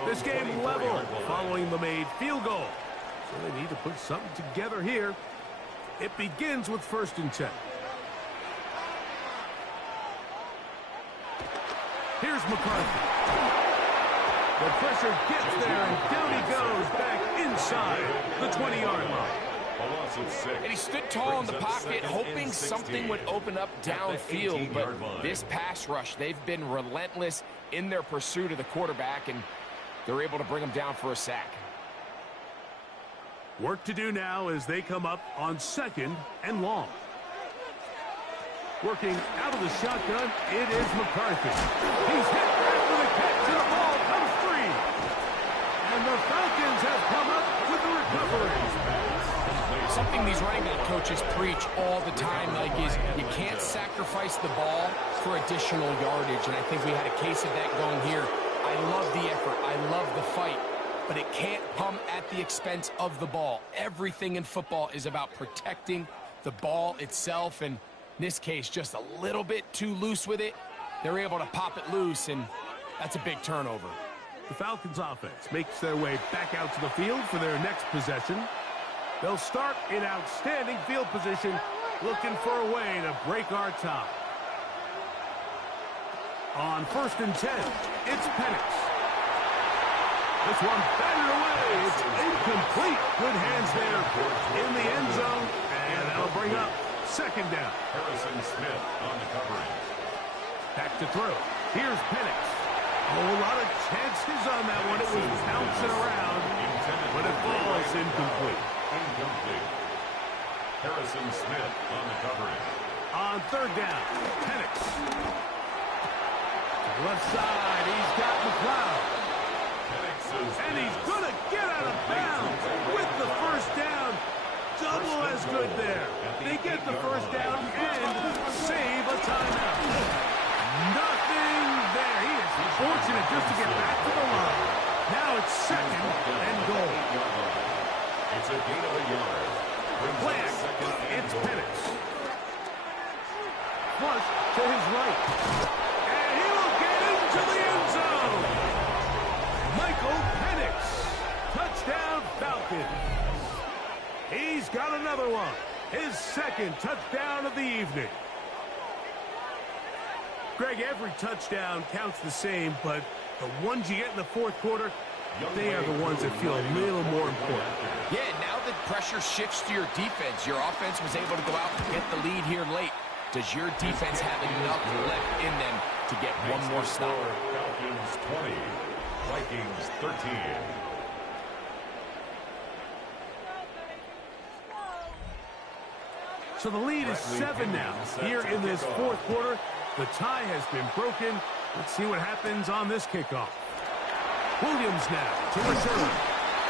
This game level following the made field goal. So they need to put something together here. It begins with first and 10. Here's McCarthy. The pressure gets there, and down he goes back inside the 20-yard line. And he stood tall in the pocket, hoping something would open up downfield. But this pass rush, they've been relentless in their pursuit of the quarterback, and they're able to bring him down for a sack. Work to do now as they come up on second and long. Working out of the shotgun, it is McCarthy. He's hit after the catch, and the ball comes free. And the Falcons have come up with the recovery. Something these running back coaches preach all the time, like, is you can't sacrifice the ball for additional yardage. And I think we had a case of that going here. I love the effort. I love the fight. But it can't come at the expense of the ball. Everything in football is about protecting the ball itself, and in this case, just a little bit too loose with it, They're able to pop it loose, and that's a big turnover. The Falcons offense makes their way back out to the field for their next possession. They'll start in outstanding field position, looking for a way to break our tie. On 1st and 10, it's Penix. This one batted away. It's incomplete. Good hands there in the end zone, and that'll bring up 2nd down. Harrison Smith on the covering. Back to throw. Here's Penix. A whole lot of chances on that one. It was bouncing around, but it falls incomplete. Harrison Smith on the covering. On 3rd down, Penix. Left side, he's got McLeod. And he's going to get out of bounds with the 1st down. Double as good there. They get the 1st down and save a timeout. Nothing there. He is fortunate just to get back to the line. Now it's 2nd and goal. It's a gain of a yard. Play action. It's Penix. Flush to his right. And he will get into the end zone. Michael Penix. Touchdown Falcons. He's got another one. His 2nd touchdown of the evening. Greg, every touchdown counts the same, but the ones you get in the 4th quarter, they are the ones that feel a little more important. Yeah, now the pressure shifts to your defense. Your offense was able to go out and get the lead here late. Does your defense have enough left in them to get one more stop? Falcons 20, Vikings 13. So the lead is 7 now. Here in this 4th quarter, the tie has been broken. Let's see what happens on this kickoff. Williams now to return.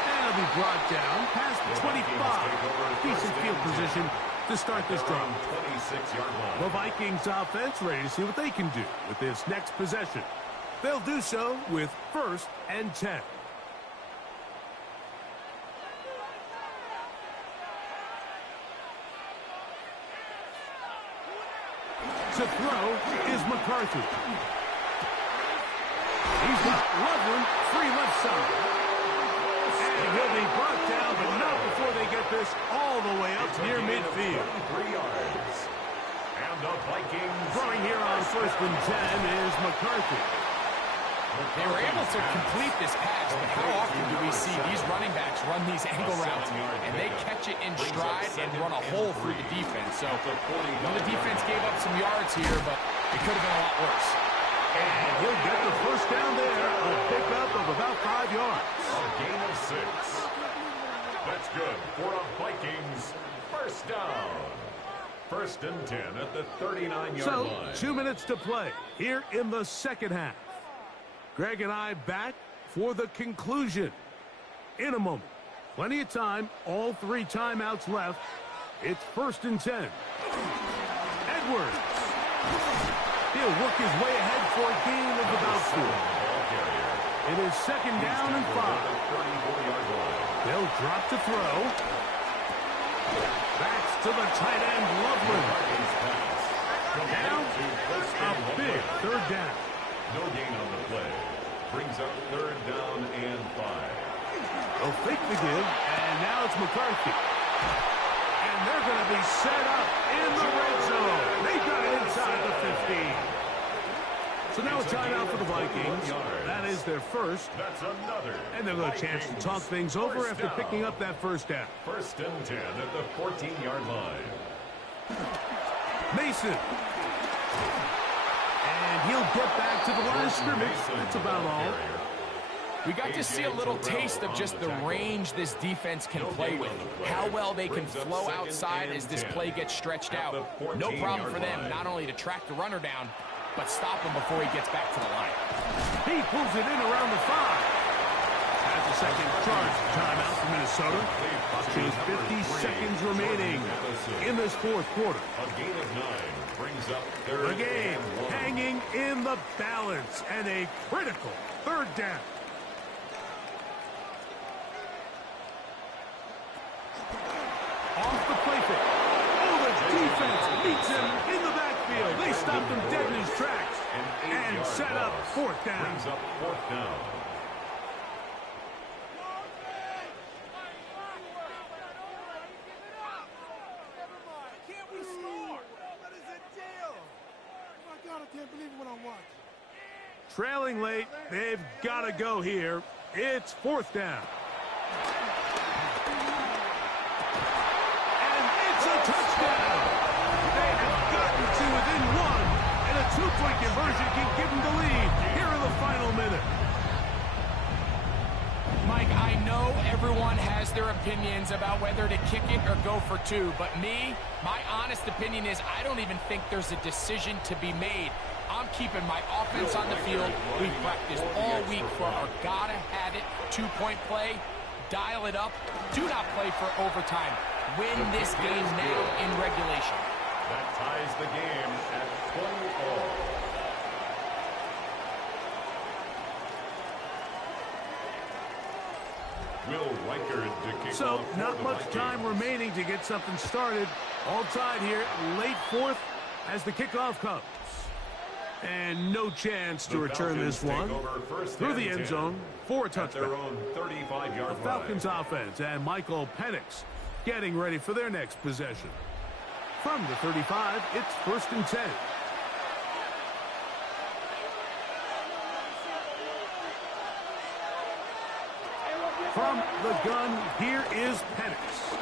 And it'll be brought down past the 25. Decent field position to start this drive. The Vikings offense ready to see what they can do with this next possession. They'll do so with 1st and 10. To throw is McCarthy. He's got Loveland free left side. And he'll be brought down, but not before they get this all the way up near midfield. 3 yards. And the Vikings throwing here on 1st and 10 is McCarthy. They were able to complete this pass, but how often do we see these running backs run these angle routes and they catch it in stride and run a hole through the defense? So the defense gave up some yards here, but it could have been a lot worse. And he'll get the 1st down there, a pickup of about 5 yards. A gain of 6. That's good for a Vikings 1st down. 1st and 10 at the 39-yard line. So 2 minutes to play here in the 2nd half. Greg and I back for the conclusion in a moment. Plenty of time, all 3 timeouts left. It's 1st and 10. Edwards. He'll work his way ahead for a gain of about 4. It is 2nd down and 5. They'll drop to throw. Backs to the tight end, Loveland. Down, a big 3rd down. No gain on the play. Brings up 3rd down and 5. They'll fake the give, and now it's McCarthy. And they're going to be set up in the red zone. They got it inside the 15. So now a timeout for the Vikings. That is their 1st. That's another. And they'll have a chance to talk things over after picking up that 1st down. 1st and 10 at the 14-yard line. Mason. And he'll get back to the line of scrimmage. That's about all. We got to see a little taste of just the range this defense can play with. How well they can flow outside as this play gets stretched out. No problem for them not only to track the runner down, but stop him before he gets back to the line. He pulls it in around the 5. At the 2nd charge timeout for Minnesota. Just 50 seconds remaining in this 4th quarter. A gain of 9 brings up The 3rd game and 1. hanging in the balance and a critical 3rd down. Off the play fake. Oh, the defense meets him in the backfield. They stopped him dead in his tracks. And set up fourth down. Brings up fourth down. Trailing late, they've got to go here. It's fourth down. And it's a touchdown. They have gotten to within one, and a two-point conversion can give them the lead here in the final minute. Mike, I know everyone has their opinions about whether to kick it or go for two, but my honest opinion is I don't even think there's a decision to be made. I'm keeping my offense on the field. We've practiced all week for our gotta-have-it two-point play. Dial it up. Do not play for overtime. Win this game now in regulation. That ties the game at 20 all. Will Reichard to kick So, off for not the much Vikings. time remaining to get something started. All tied here, late fourth as the kickoff comes. And no chance to return this one. Through the end zone for a touchdown. Their own 35-yard The Falcons offense and Michael Penix getting ready for their next possession. From the 35, it's 1st and 10. From the gun, here is Penix.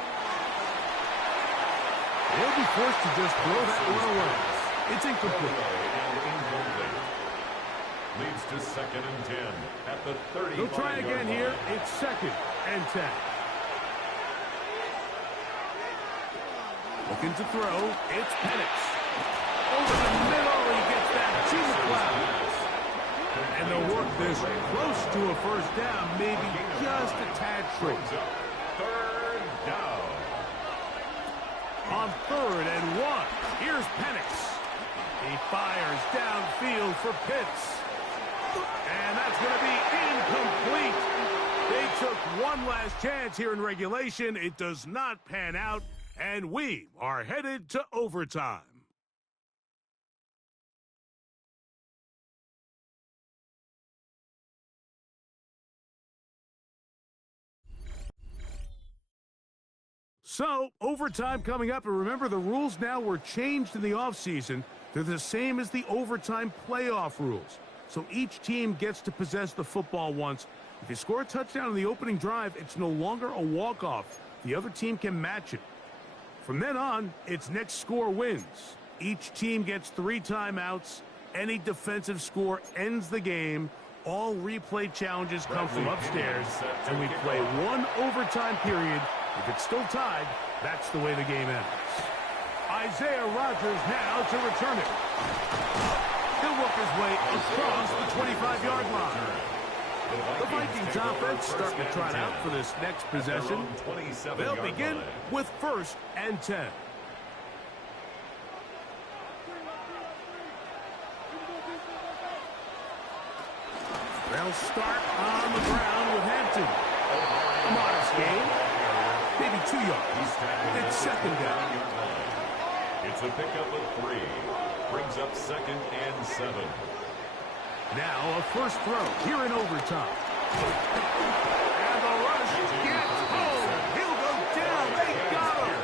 They'll be forced to just throw that one away. It's incomplete. Leads to 2nd and 10 at the 35-yard They'll try again line. here. It's 2nd and 10. Looking to throw. It's Penix. Over the middle, he gets that to McLeod. And they'll work this close to a first down, maybe just a tad short. 3rd down. On 3rd and 1, here's Penix. He fires downfield for Pitts. And that's going to be incomplete. They took one last chance here in regulation. It does not pan out, and we are headed to overtime. So, overtime coming up, and remember the rules now were changed in the offseason. They're the same as the overtime playoff rules. So each team gets to possess the football once. If you score a touchdown in the opening drive, it's no longer a walk-off. The other team can match it. From then on, it's next score wins. Each team gets 3 timeouts. Any defensive score ends the game. All replay challenges come from upstairs, and we play one overtime period. If it's still tied, that's the way the game ends. Isaiah Rodgers now to return it. He'll work his way across the 25-yard line. The Vikings offense starting to trot out for this next possession. They'll begin with 1st and 10. They'll start on the ground with Hampton. A modest gain. Maybe 2 yards. It's 2nd down. It's a pickup of 3. Brings up 2nd and 7. Now a first throw here in overtime. And the rush gets home. He'll go down. They got him.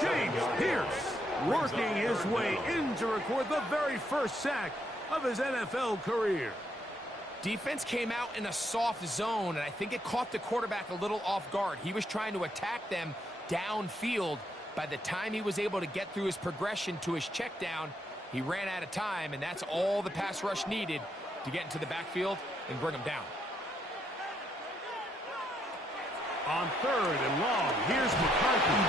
James Pierce working his way in to record the very first sack of his NFL career. Defense came out in a soft zone, and I think it caught the quarterback a little off guard. He was trying to attack them downfield. By the time he was able to get through his progression to his check down, he ran out of time, and that's all the pass rush needed to get into the backfield and bring him down. On 3rd and long, here's McCarthy.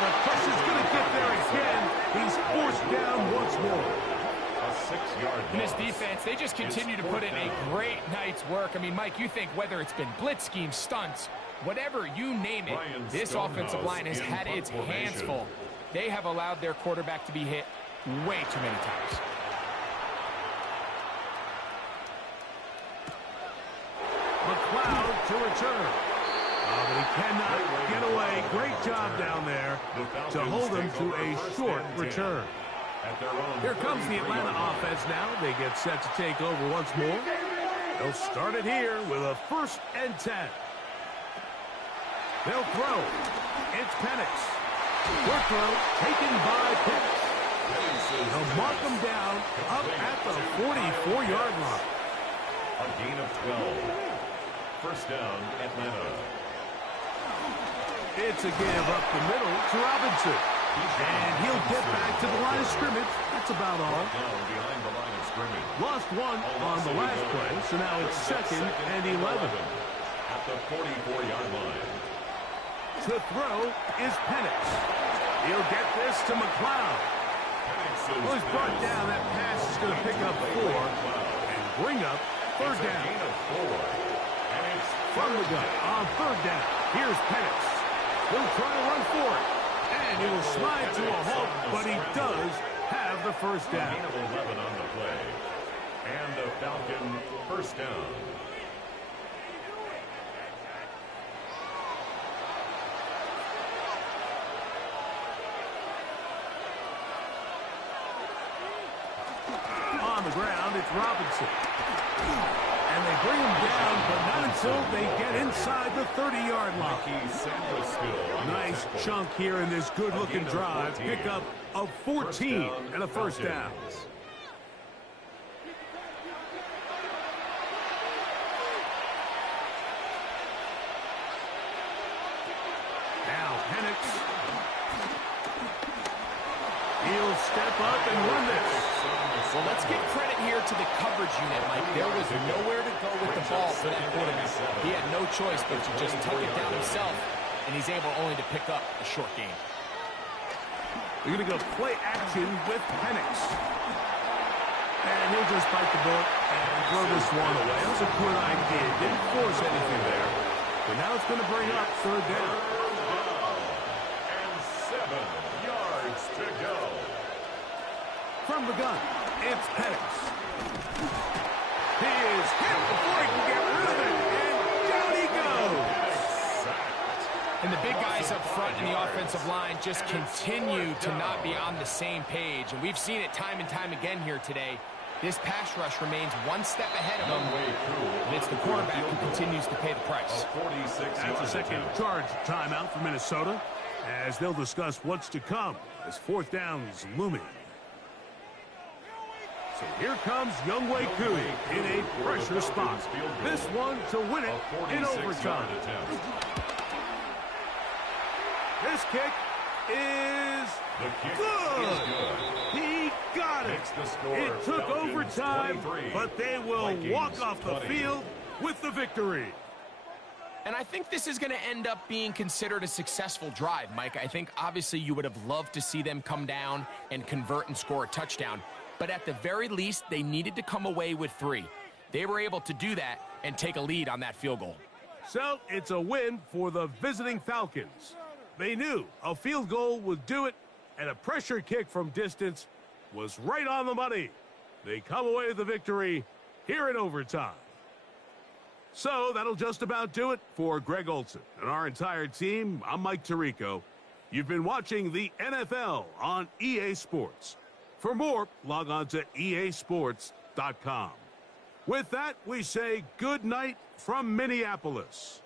The pressure's going to get there again. He's forced down once more. A 6-yard In this defense, they just continue to put in a great night's work. I mean, Mike, you think whether it's been blitz schemes, stunts, whatever you name it, this offensive line has had its hands full. They have allowed their quarterback to be hit way too many times. McLeod to return. But he cannot get away. Great job down there to hold him to a short return. Here comes the Atlanta offense now. They get set to take over once more. They'll start it here with a 1st and 10. They'll throw. It's Penix. Quick throw taken by Penix. They'll mark them down up at the 44-yard line. A gain of 12. 1st down, Atlanta. It's a give up the middle to Robinson. And he'll get back to the line of scrimmage. That's about all. Down behind the line of scrimmage. Lost one on the last play, so now it's 2nd and 11. At the 44-yard line. To throw is Penix. He'll get this to McLeod. Well, he's brought down. That pass is going to pick up 4 and bring up 3rd down. From the gun on 3rd down. Here's Penix. He'll try to run for it. And he will slide to a halt, but he does have the 1st down. Gain of 11 on the play. And the Falcon 1st down. On the ground, it's Robinson. And they bring him down, but not until they get inside the 30-yard line. Nice chunk here in this good-looking drive. Pickup of 14 and a 1st down. Now Penix. He'll step up and run this. Well, let's give credit here to the coverage unit, Mike. There was nowhere to go with the ball for that quarterback. He had no choice but to just tuck it down himself, and he's able only to pick up a short gain. We're going to go play action with Penix. And he'll just bite the bullet and throw this one away. That was a good idea. Didn't force anything there. But now it's going to bring up 3rd down. And 7 yards to go. From the gun, it's Penix. He is hit before he can get rid of it, and down he goes. And the big guys up front in the offensive line just continue to not be on the same page. And we've seen it time and time again here today. This pass rush remains one step ahead of them. And it's the quarterback who continues to pay the price. That's a second charge timeout for Minnesota, as they'll discuss what's to come as 4th down is looming. So here comes Younghoe Koo in a pressure spot. This one to win it in overtime. This kick is good. He got it. It took overtime, but they will walk off the field with the victory. And I think this is going to end up being considered a successful drive, Mike. I think obviously you would have loved to see them come down and convert and score a touchdown. But at the very least, they needed to come away with 3. They were able to do that and take a lead on that field goal. So it's a win for the visiting Falcons. They knew a field goal would do it, and a pressure kick from distance was right on the money. They come away with the victory here in overtime. So that'll just about do it for Greg Olson and our entire team. I'm Mike Tirico. You've been watching the NFL on EA Sports. For more, log on to easports.com. With that, we say good night from Minneapolis.